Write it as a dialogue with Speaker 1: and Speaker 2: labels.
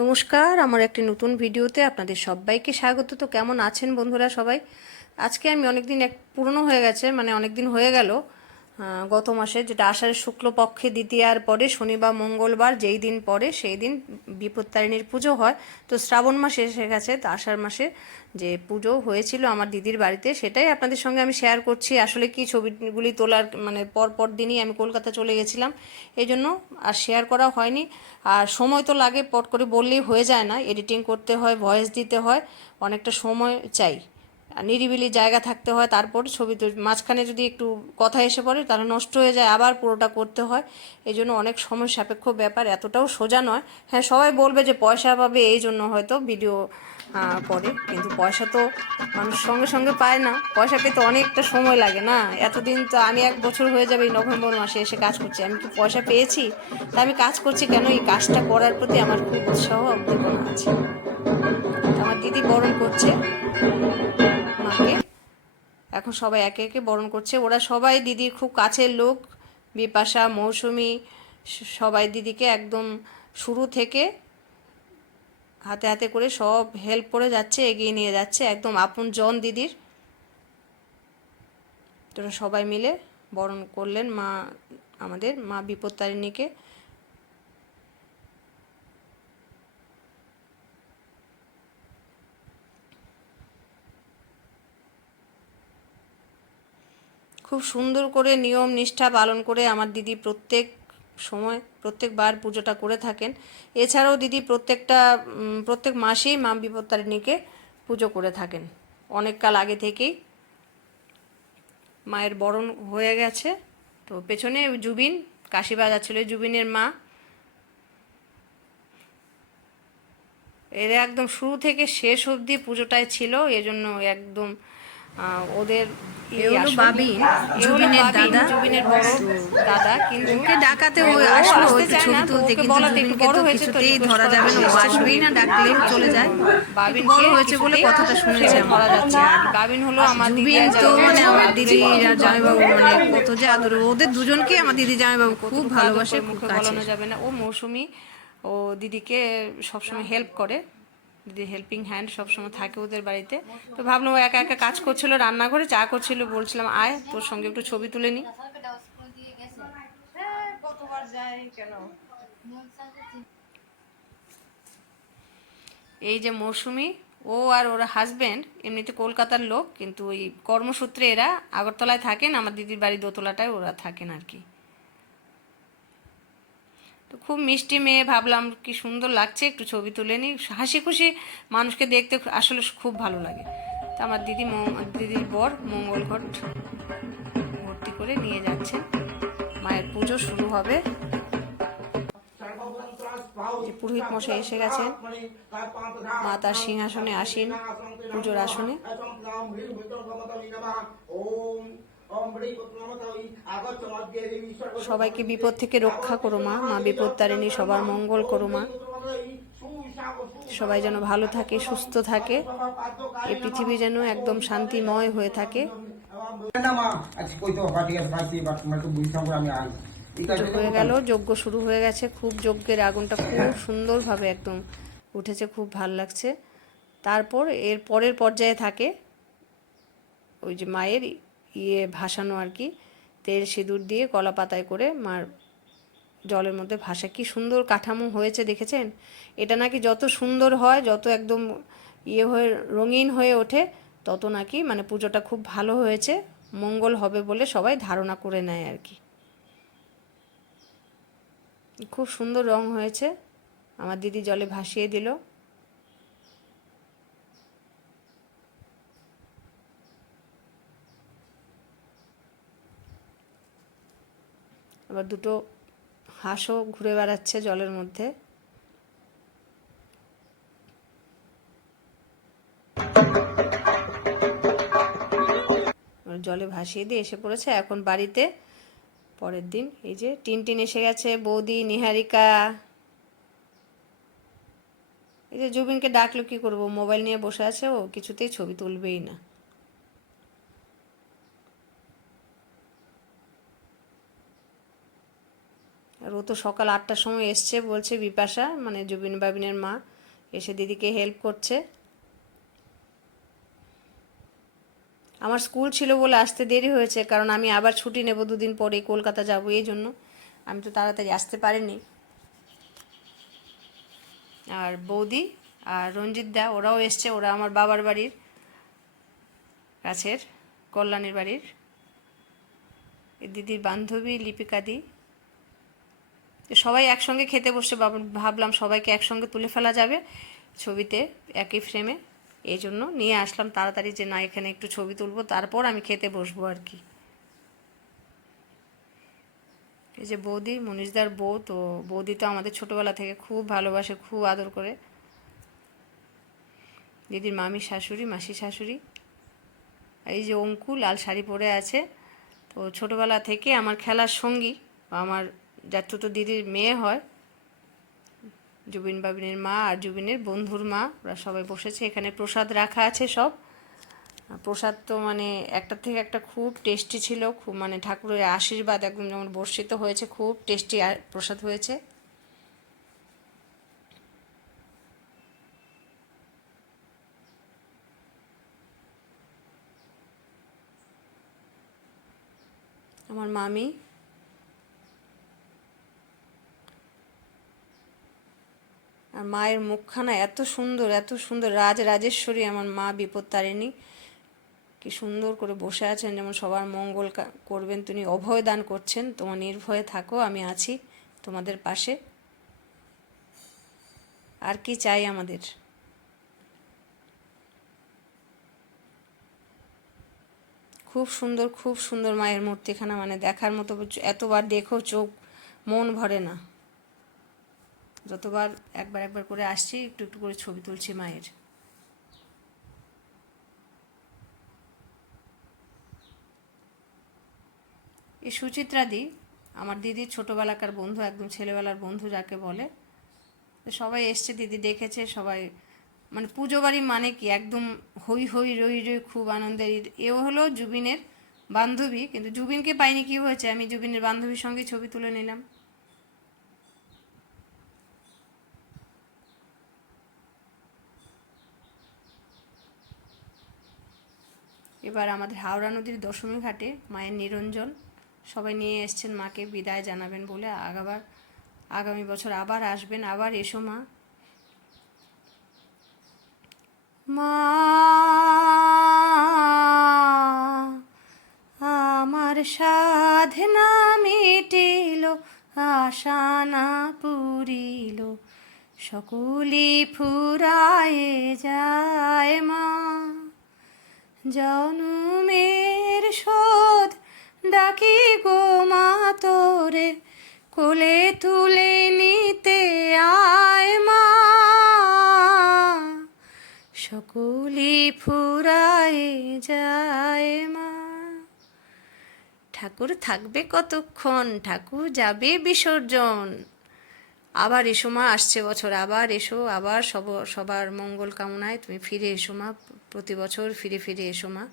Speaker 1: নমস্কার, আমার একটি নতুন ভিডিওতে আপনাদের সবাইকে স্বাগত। তো কেমন আছেন বন্ধুরা সবাই? আজকে আমি অনেকদিন এক, পুরনো হয়ে গেছে মানে অনেকদিন হয়ে গেল। গত মাসে যেটা আষাঢ়ের শুক্লপক্ষে দ্বিতীয়ার পরে শনিবার মঙ্গলবার যেই দিন পরে সেই দিন বিপত্তারিণীর পুজো হয়। তো শ্রাবণ মাসে এসে গেছে, তো আষাঢ় মাসে যে পুজো হয়েছিল আমার দিদির বাড়িতে, সেটাই আপনাদের সঙ্গে আমি শেয়ার করছি। আসলে কি ছবিগুলি তোলার মানে পর পর দিনই আমি কলকাতা চলে গেছিলাম, এই জন্য আর শেয়ার করা হয়নি। আর সময় তো লাগে, পট করে বললেই হয়ে যায় না। এডিটিং করতে হয় ভয়েস দিতে হয়, অনেকটা সময় চাই। নিরিবিলি জায়গা থাকতে হয়, তারপর ছবি মাঝখানে যদি একটু কথা এসে পড়ে তাহলে নষ্ট হয়ে যায়, আবার পুরোটা করতে হয়। এই জন্য অনেক সময় সাপেক্ষ ব্যাপার, এতটাও সোজা নয়। হ্যাঁ সবাই বলবে যে পয়সা পাবে, এই জন্য হয়তো ভিডিও করে। কিন্তু পয়সা তো মানুষ সঙ্গে সঙ্গে পায় না। পয়সা পেতে অনেকটা সময় লাগে না। এতদিন তো আমি এক বছর হয়ে যাবে এই নভেম্বর মাসে এসে কাজ করছি। আমি কি পয়সা পেয়েছি? তা আমি কাজ করছি কেন? এই কাজটা করার প্রতি আমার খুব উৎসাহ, উদ্দীপনা আছে। আমার দিদি বরণ করছে। মাকে। এখন সবাই একে একে বরণ করছে। ওরা সবাই দিদির খুব কাছের লোক, বিপাশা, মৌসুমি সবাই দিদিকে একদম শুরু থেকে হাতে হাতে করে সব হেল্প করে যাচ্ছে, এগিয়ে নিয়ে যাচ্ছে। একদম আপন জন দিদির। তোরা সবাই মিলে বরণ করলেন মা আমাদের মা বিপত্তারিণীকে। খুব সুন্দর করে নিয়ম নিষ্ঠা পালন করে আমার দিদি প্রত্যেক সময়, প্রত্যেকবার পুজোটা করে থাকেন। এছাড়াও দিদি প্রত্যেকটা প্রত্যেক মাসেই মা বিপত্তারিণীকে পুজো করে থাকেন। অনেক কাল আগে থেকেই। মায়ের বরণ হয়ে গেছে। তো পেছনে জুবিন, কাশি বাজাচ্ছিল জুবিনের মা। এরা একদম শুরু থেকে শেষ অবধি পুজোটায় ছিল, এজন্য একদম ওদের
Speaker 2: দাদা।
Speaker 1: কিন্তু
Speaker 2: ওকে ডাকাতে ও
Speaker 1: ও
Speaker 2: আসলো
Speaker 1: আসতে
Speaker 2: একটু
Speaker 1: চায়
Speaker 2: ছবি তুলতে কিন্তু
Speaker 1: বলাতে একটু
Speaker 2: জুবিনকে
Speaker 1: বড় হয়েছে
Speaker 2: কিছুতেই ধরা যাবে না ও
Speaker 1: না।
Speaker 2: ডাকলে চলে যায়
Speaker 1: বাবিনকে
Speaker 2: বড় হয়েছে বলে কথাটা শুনেছে
Speaker 1: ধরা যাচ্ছে। বাবিন হলো আমার দিদি
Speaker 2: তো মানে আমার
Speaker 1: বাবু।
Speaker 2: দিদি আর জামাইবাবু মানে কত যে আদর ওদের দুজনকে আমার দিদি জামাইবাবু খুব ভালোবাসে খুব
Speaker 1: মুখে বলানো যাবে না ও মৌসুমি ও দিদিকে সবসময় হেল্প করে দিদি হেল্পিং হ্যান্ড সবসময় থাকে ওদের বাড়িতে। তো ভাবলাম ও একা একা কাজ করছিল, রান্নাঘরে চা করছিল, বলছিলাম আয়, তোর সঙ্গে একটু ছবি তুলে নি এই যে মৌসুমি, ও আর ওর হাজবেন্ড এমনিতে কলকাতার লোক, কিন্তু ওই কর্মসূত্রে এরা আগরতলায় থাকেন, আমার দিদির বাড়ি দোতলাটায় ওরা থাকেন আর কি। তো খুব মিষ্টি মেয়ে, ভাবলাম কি সুন্দর লাগছে, একটু ছবি তুলে নিই। হাসি খুশি মানুষকে দেখতে আসলে খুব ভালো লাগে। তা আমার দিদি দিদির বর মঙ্গল ঘট ভর্তি করে নিয়ে যাচ্ছেন। মায়ের পুজো শুরু হবে। পুরোহিত মশাই এসে গেছেন। মা তার সিংহাসনে আসেন পুজোর আসনে। সবাইকে বিপদ থেকে রক্ষা করো মা মা বিপদ তারিণী সবার মঙ্গল করো মা। সবাই যেন ভালো থাকে সুস্থ থাকে। এই পৃথিবী যেন একদম শান্তিময় হয়ে থাকে। হয়ে গেল যজ্ঞ শুরু হয়ে গেছে খুব যজ্ঞের আগুনটা খুব সুন্দরভাবে একদম উঠেছে খুব ভালো লাগছে। তারপর এর পরের পর্যায়ে থাকে ওই যে মায়ের ইয়ে ভাসানো আর কি, তেল সিঁদুর দিয়ে কলা পাতায় করে মার জলের মধ্যে ভাসা। কি সুন্দর কাঠামো হয়েছে, দেখেছেন? এটা নাকি যত সুন্দর হয়, যত একদম ইয়ে হয়ে, রঙিন হয়ে ওঠে, তত নাকি মানে পুজোটা খুব ভালো হয়েছে, মঙ্গল হবে বলে সবাই ধারণা করে নেয় আর কি। খুব সুন্দর রং হয়েছে। আমার দিদি জলে ভাসিয়ে দিল। আবার দুটো হাঁসও ঘুরে বেড়াচ্ছে জলের মধ্যে। জলে ভাসিয়ে দিয়ে এসে পড়েছে এখন বাড়িতে। পরের দিন এই যে টিন টিন এসে গেছে, বৌদি, নিহারিকা। এই যে জুবিনকে ডাকলো, কি করব? মোবাইল নিয়ে বসে আছে ও, কিছুতেই ছবি তুলবেই না। আর ও তো সকাল আটটার সময় এসছে, বলছে, বিপাশা মানে জুবিন বাবিনের মা, এসে দিদিকে হেল্প করছে। আমার স্কুল ছিল বলে আসতে দেরি হয়েছে, কারণ আমি আবার ছুটি নেব দুদিন পরে কলকাতা যাব এই জন্য। আমি তো তাড়াতাড়ি আসতে পারিনি। আর বৌদি আর রঞ্জিত দা, ওরাও এসছে, ওরা আমার বাবার বাড়ির কাছের, কল্যাণীর বাড়ির। দিদির বান্ধবী লিপিকা দি তো সবাই একসঙ্গে খেতে বসে ভাবলাম সবাইকে একসঙ্গে তুলে ফেলা যাবে ছবিতে একই ফ্রেমে এই জন্য নিয়ে আসলাম তাড়াতাড়ি যে না, এখানে একটু ছবি তুলবো, তারপর আমি খেতে বসবো আর কি। এই যে বৌদি, মনীষদার বউ, তো বৌদি তো আমাদের ছোটোবেলা থেকে খুব ভালোবাসে, খুব আদর করে। দিদির মামি শাশুড়ি, মাসি শাশুড়ি। এই যে অঙ্কু লাল শাড়ি পরে আছে। তো ছোটোবেলা থেকে আমার খেলার সঙ্গী, আমার জ্যাঠুতো দিদির মেয়ে হয়। জুবিন বাবিনের মা আর জুবিনের বন্ধুর মা, ওরা সবাই বসেছে। এখানে প্রসাদ রাখা আছে সব। প্রসাদ তো মানে একটা থেকে একটা খুব টেস্টি ছিল। খুব মানে ঠাকুরের আশীর্বাদ একদম যেমন বর্ষিত হয়েছে, খুব টেস্টি প্রসাদ হয়েছে। আমার মামি আর মায়ের মুখখানা এত সুন্দর এত সুন্দর। রাজ, রাজেশ্বরী, আমার মা বিপদ তারিণী কি সুন্দর করে বসে আছেন, যেমন সবার মঙ্গল করবেন। তিনি অভয় দান করছেন। তোমার নির্ভয়ে থাকো, আমি আছি তোমাদের পাশে। আর কি চাই আমাদের? খুব সুন্দর খুব সুন্দর মায়ের মূর্তিখানা। মানে দেখার মতো এতবার দেখো, চোখ মন ভরে না। যতবার একবার একবার করে আসছি, একটু একটু করে ছবি তুলছি মায়ের। এই সুচিত্রাদি আমার দিদির ছোটোবেলাকার বন্ধু, একদম ছেলেবেলার বন্ধু যাকে বলে সবাই এসছে, দিদি দেখেছে, সবাই মানে পুজো বাড়ি মানে কি? একদম হই হই রই রই খুব আনন্দের। এও হলো জুবিনের বান্ধবী, কিন্তু জুবিনকে পাইনি, কি হয়েছে? আমি জুবিনের বান্ধবীর সঙ্গে ছবি তুলে নিলাম। এবার আমাদের হাওড়া নদীর দশমী ঘাটে মায়ের নিরঞ্জন। সবাই নিয়ে এসছেন মাকে বিদায় জানাবেন বলে আগাবার, আগামী বছর আবার আসবেন, আবার এসো মা। মা, আমার সাধনা মিটিল, আশা না পুরিল। সকলি ফুরায়ে যায় মা। জনমের শোধ ডাকি গো মা তোরে, কোলে তুলে নিতে আয় মা। সকলি ফুরায়ে যায় মা। ঠাকুর থাকবে কতক্ষণ? ঠাকুর যাবে বিসর্জন। আবার এসো মা, আসছে বছর। আবার এসো, আবার সব, সবার মঙ্গল কামনায় তুমি ফিরে এসো মা, প্রতি বছর ফিরে ফিরে এসো মা।